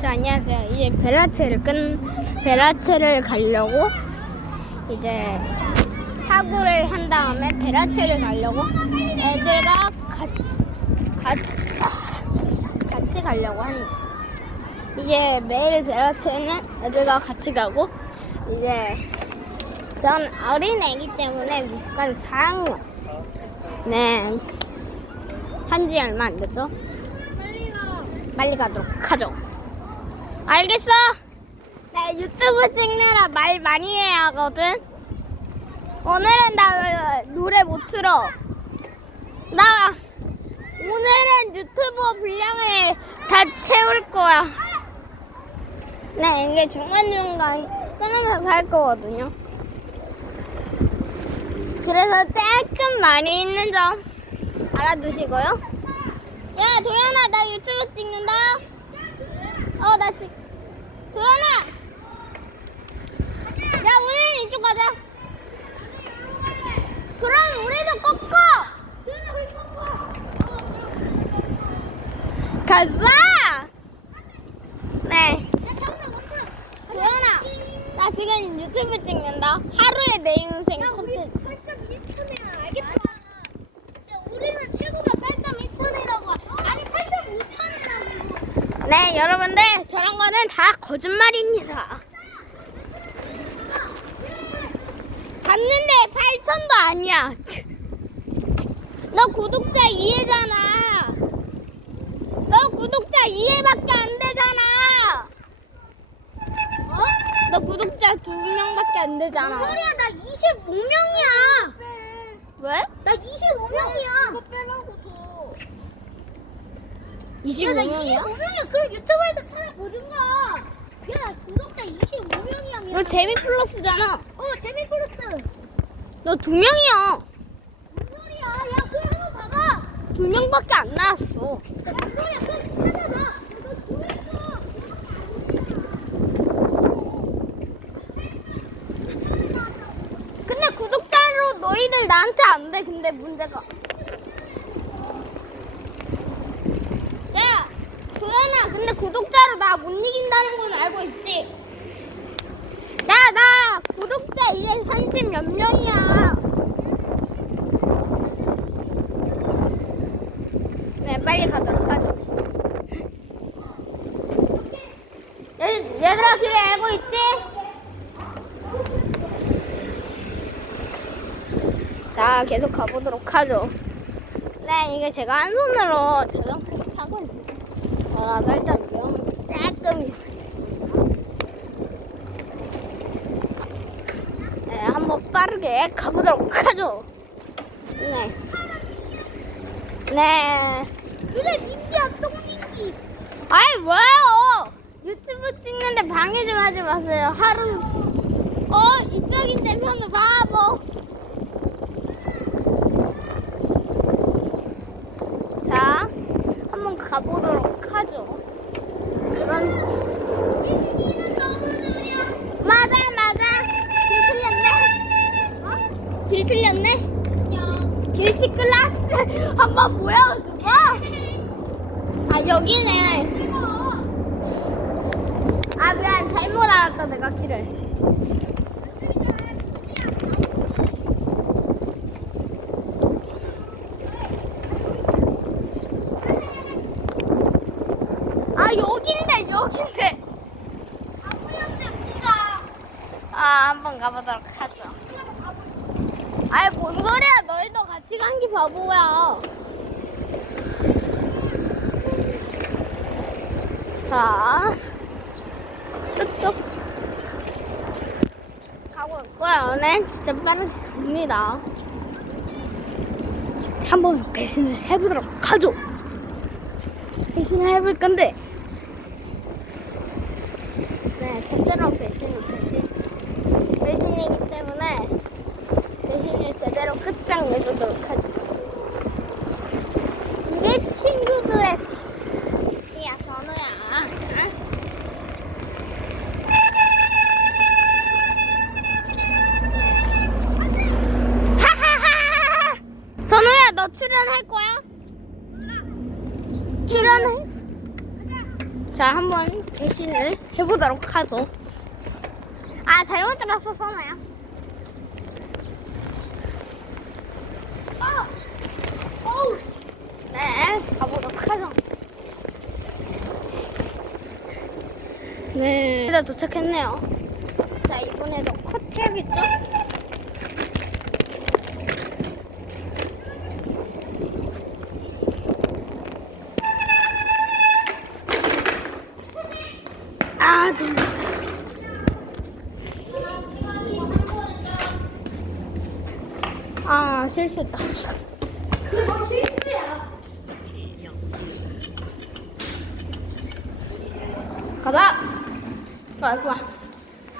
자, 안녕하세요. 이제 베라체를 끝, 베라체를 가려고 이제 사고를 한 다음에 베라체를 가려고 애들과 가, 가, 아, 같이 가려고 합니다. 이제 매일 베라체는 애들과 같이 가고 이제 전 어린 애기 때문에 미숙한 4학년 네 한지 얼마 안 됐죠? 빨리 가도록 하죠. 알겠어. 나 유튜브 찍느라 말 많이 해야 하거든. 오늘은 나 노래 못 틀어. 나 오늘은 유튜버 분량을 다 채울 거야. 네, 이게 중간중간 끊으면서 할 거거든요. 그래서 조금 많이 있는 점 알아두시고요. 야, 도현아, 나 유튜브 찍는다. 어, 나 찍. 도현아! 야, 오늘은 이쪽 가자. 그럼 우리도 꺾어! 가자! 네. 도현아, 나 지금 유튜브 찍는다. 하루의 내 인생 콘텐츠. 8.1천이야 알겠어 근데 우리는 최고가 8.1천이라고 아니 8.5천이라고 네, 여러분들, 저런 거는 다 거짓말입니다. 갔는데 8천도 아니야. 너 구독자 2회잖아. 너 구독자 2회밖에 안 되잖아. 어? 너 구독자 2명밖에 안 되잖아. 소리야 나 25명이야 왜? 나 25명이야 이거 빼라고 줘. 25명이야? 25명이야 그럼 유튜브에도 찾아보든가 야 구독자 25명이야 너 재미 플러스잖아. 어 재미 플러스 너 두 명이야. 무슨 소리야 야 그럼 한번 봐봐 두 명밖에 안 나왔어. 무슨 소리야 그럼 찾아봐 너 조회수 근데 구독자로 너희들 나한테 안 돼. 근데 문제가. 야, 도현아. 근데 구독자로 나 못 이긴다는 건 알고 있지? 야, 나 구독자 이제 30 몇 명이야. 네, 빨리 가도록 하죠. 얘, 얘들아, 길을 알고 있지? 자, 계속 가보도록 하죠. 네, 이게 제가 한 손으로 있는데, 아, 살짝 위험, 조금. 네, 한번 빠르게 가보도록 하죠. 네. 네. 그래 민기야 똥민기 아이, 뭐예요? 유튜브 찍는데 방해 좀 하지 마세요. 하루. 어, 이쪽인데 편을 바보. 자, 한번 가보도록 하죠. 그런. 맞아, 맞아. 길 틀렸네. 어? 길 틀렸네. 길치 클라스 한번 보여줄까? 아, 여기네. 아, 미안. 잘못 알았다, 내가 길을. 아, 여긴데. 아, 한번 가보도록 하죠. 아이, 뭔 소리야. 너희도 같이 간 게 바보야. 자, 뚝뚝. 가고 있고요. 네, 진짜 빠르게 갑니다. 한번 배신을 해보도록 하죠. 배신을 해볼 건데. 네, 제대로 배신은 배신. 배신이기 때문에 배신을 제대로 끝장내도록 하죠. 이게 친구들의 배신이야, 선우야. 응? 너 출연할 거야? 출연해? 자, 한번 대신을 해보도록 하죠. 아, 잘못 들었어, 선아야. 아! 어우! 네, 가보도록 하죠. 네, 일단 도착했네요. 자, 이번에도 컷 해야겠죠? 아, 너무. 아, 실수했다. 그거 실수야. 가자. 좋아, 좋아.